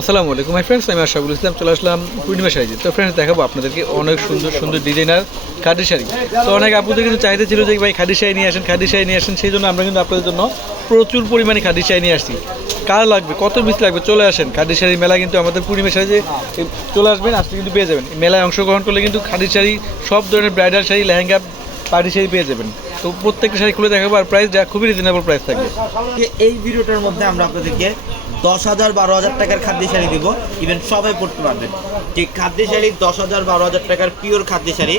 আসসালামু আলাইকুম my friends আমি আশাফুল ইসলাম, চলে আসলাম পূর্ণিমা শাড়িতে। তো ফ্রেন্ডস দেখাবো আপনাদেরকে অনেক সুন্দর সুন্দর ডিজাইনার খাদি শাড়ি। তো অনেক আপুদের কিন্তু চাহিদা ছিল যে, ভাই, খাদি শাড়ি নিয়ে আসেন, খাদি শাড়ি নিয়ে আসেন। সেই জন্য আমরা কিন্তু আপনাদের জন্য প্রচুর পরিমাণে খাদি শাড়ি নিয়ে আসছি। কার লাগবে? কত পিস লাগবে? চলে আসেন। খাদি শাড়ির মেলা কিন্তু আমাদের পূর্ণিমা শাড়ি চলে আসবেন, আসলে কিন্তু পেয়ে যাবেন। মেলায় অংশগ্রহণ করলে কিন্তু খাদি শাড়ি, সব ধরনের ব্রাইডাল শাড়ি, লেহেঙ্গা পার্টি শাড়ি পেয়ে যাবেন। তো প্রত্যেকটা শাড়ি খুলে দেখাবো, আর প্রাইস যা, খুবই রিজনেবল প্রাইস থাকবে। এই ভিডিওটার মধ্যে আমরা আপনাদেরকে দশ হাজার বারো হাজার টাকার খাদ্য শাড়ি দিব। ইভেন সবাই পড়তে পারবেন যে খাদ্য শাড়ি দশ হাজার বারো হাজার টাকার পিওর খাদ্য শাড়ি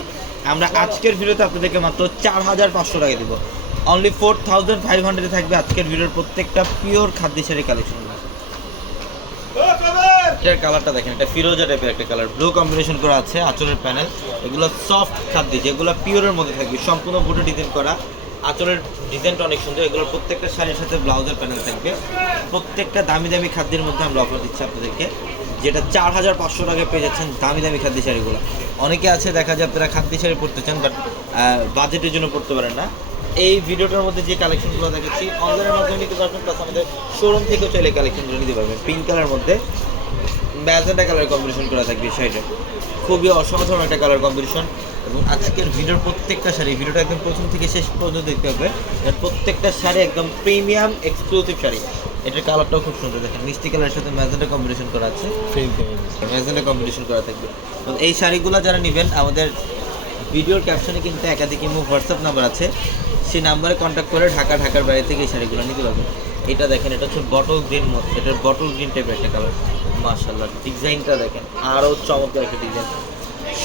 আমরা আজকের ভিডিওতে আপনাদেরকে মাত্র চার হাজার পাঁচশো টাকা দিব। অনলি ফোর থাউজেন্ড ফাইভ হান্ড্রেডে থাকবে আজকের ভিডিওর প্রত্যেকটা পিওর খাদ্য শাড়ি কালেকশন এটার কালারটা দেখেন, এটা ফিরোজা টাইপের একটা কালার ব্লু কম্বিনেশন করা আছে, আঁচলের প্যানেল এগুলো সফট খাদ্য, যেগুলো পিওরের মধ্যে থাকবে, সম্পূর্ণ বুটো ডিজাইন করা। আঁচলের ডিজাইনটা অনেক সুন্দর। এগুলোর প্রত্যেকটা শাড়ির সাথে ব্লাউজের প্যানেল থাকবে। প্রত্যেকটা দামি দামি খাদ্যের মধ্যে আমরা অফার দিচ্ছি আপনাদেরকে। যেটা চার হাজার পাঁচশো টাকায় পেয়ে যাচ্ছেন দামি দামি খাদ্য শাড়িগুলো। অনেকে আছে, দেখা যায় আপনারা খাদ্য শাড়ি পরতে চান বাট বাজেটের জন্য পড়তে পারেন না। এই ভিডিওটার মধ্যে যে কালেকশনগুলো দেখাচ্ছি অনলাইনের মাধ্যমে নিতে পারবেন প্লাস আমাদের শোরুম থেকেও চাইলে কালেকশনগুলো নিতে পারবেন। পিঙ্ক কালার মধ্যে ম্যাজেন্টা কালার কম্বিনেশন করা থাকবে শাড়িটা। খুবই অসাধারণ একটা কালার কম্বিনেশন এবং আজকের ভিডিওর প্রত্যেকটা শাড়ি ভিডিওটা একদম প্রথম থেকে শেষ পর্যন্ত দেখতে হবে। এর প্রত্যেকটা শাড়ি একদম প্রিমিয়াম এক্সক্লুসিভ শাড়ি। এটার কালারটাও খুব সুন্দর দেখেন মিষ্টি কালারের সাথে ম্যাজেন্টা কম্বিনেশন করা আছে। ম্যাজেন্টা কম্বিনেশন করা থাকবে। তো এই শাড়িগুলো যারা নেবেন আমাদের ভিডিওর ক্যাপশনে কিন্তু একাধিক ইমো হোয়াটসঅ্যাপ নাম্বার আছে। সেই নাম্বারে কন্ট্যাক্ট করে ঢাকা ঢাকার বাইরে থেকে এই শাড়িগুলো নিতে পারবেন। এটা দেখেন এটা হচ্ছে বটল গ্রিন মধ্যে এটার বটল গ্রিন টাইপের একটা কালার মাশাল্লাহ ডিজাইনটা দেখেন আরও চমৎকার একটা ডিজাইন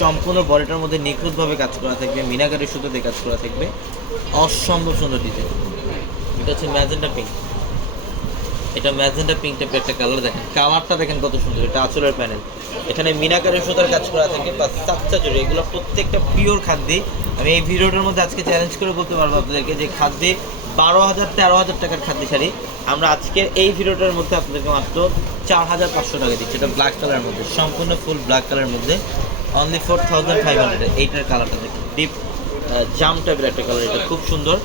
সম্পূর্ণ বডিটার মধ্যে নিখুঁতভাবে কাজ করা থাকবে মিনাকারি সুতোতে কাজ করা থাকবে। অসম্ভব সুন্দর ডিজাইন। এটা হচ্ছে ম্যাজেন্টা পিঙ্ক এটা ম্যাজেন্টা পিঙ্ক টাইপের একটা কালার দেখেন। কালারটা দেখেন কত সুন্দর, এটা আঁচলের প্যানেল এখানে মিনাকারের সুতার কাজ করা থাকে বা সাচ্চা জুড়ে এগুলো প্রত্যেকটা পিওর খাদ্যে। আমি এই ভিডিওটার মধ্যে আজকে চ্যালেঞ্জ করে বলতে পারব আপনাদেরকে যে খাদ্যে বারো হাজার, তেরো হাজার টাকার খাদ্য শাড়ি। আমরা আজকের এই ভিডিওটার মধ্যে আপনাদেরকে মাত্র চার হাজার পাঁচশো টাকা দিচ্ছি। এটা ব্ল্যাক কালারের মধ্যে, সম্পূর্ণ ফুল ব্ল্যাক কালারের মধ্যে। Only four thousand five hundred এইটার কালারটা দেখুন ডিপ জাম টাইপের একটা কালার এটা খুব সুন্দর।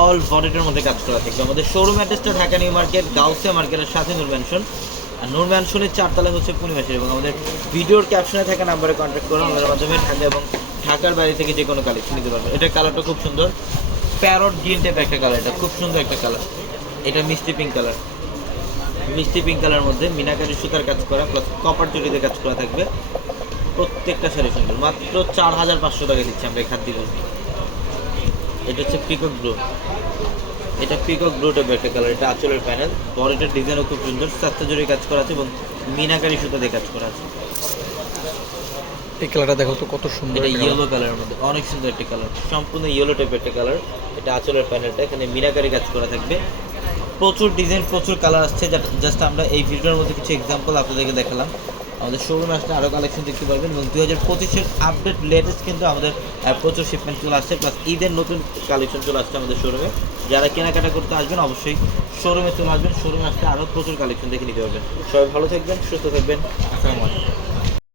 অল বডিটার মধ্যে কাজ করা থাকবে। আমাদের শোরুম অ্যাড্রেসটা ঢাকা নিউ মার্কেট, গাউসিয়া মার্কেটের সাথে নূর ম্যানশন আর নূর ম্যানশনের চারতলায় হচ্ছে পূর্ণিমাসের এবং আমাদের ভিডিওর ক্যাপশনে থাকা নাম্বারে কন্ট্যাক্ট করুন আমাদের মাধ্যমে ঢাকা এবং ঢাকার বাইরে থেকে যে কোনো কালেকশন নিতে পারবেন এটার কালারটা খুব সুন্দর। প্যারট গ্রিন টাইপ একটা কালার এটা খুব সুন্দর একটা কালার এটা মিষ্টি পিঙ্ক কালার মিষ্টি পিঙ্ক কালার মধ্যে মিনাকারি সুতার কাজ করা প্লাস কপার জড়িতে কাজ করা থাকবে। প্রত্যেকটা শাড়ি সুন্দর। মাত্র চার হাজার পাঁচশো টাকা দিচ্ছি আমরা এই খাদ্যগুলো এটা হচ্ছে পিকক ব্লু এটা পিকক ব্লু টাইপের একটা কালার এটা আঁচলের প্যানেল বডিটার ডিজাইনও খুব সুন্দর। সাতটা জুড়ে কাজ করা আছে এবং মিনাকারি সুতা দিয়ে কাজ করা আছে। এই কালারটা দেখো তো কত সুন্দর এটা ইয়েলো কালারের মধ্যে। অনেক সুন্দর একটা কালার সম্পূর্ণ ইয়েলো টাইপের একটা কালার এটা আঁচলের প্যানেলটা এখানে মিনাকারি কাজ করা থাকবে। প্রচুর ডিজাইন প্রচুর কালার আসছে। জাস্ট আমরা এই ভিডিওর মধ্যে কিছু এক্সাম্পল আপনাদেরকে দেখালাম। আমাদের শোরুমে আসলে আরও কালেকশন দেখতে পারবেন এবং দুই হাজার পঁচিশের আপডেট লেটেস্ট কিন্তু আমাদের প্রচুর শিপমেন্ট চলে আসছে প্লাস ঈদের নতুন কালেকশন চলে আসছে আমাদের শোরুমে যারা কেনাকাটা করতে আসবেন, অবশ্যই শোরুমে চলে আসবেন। শোরুমে আসলে আরও প্রচুর কালেকশন দেখে নিতে পারবেন। সবাই ভালো থাকবেন, সুস্থ থাকবেন। আসসালামু আলাইকুম।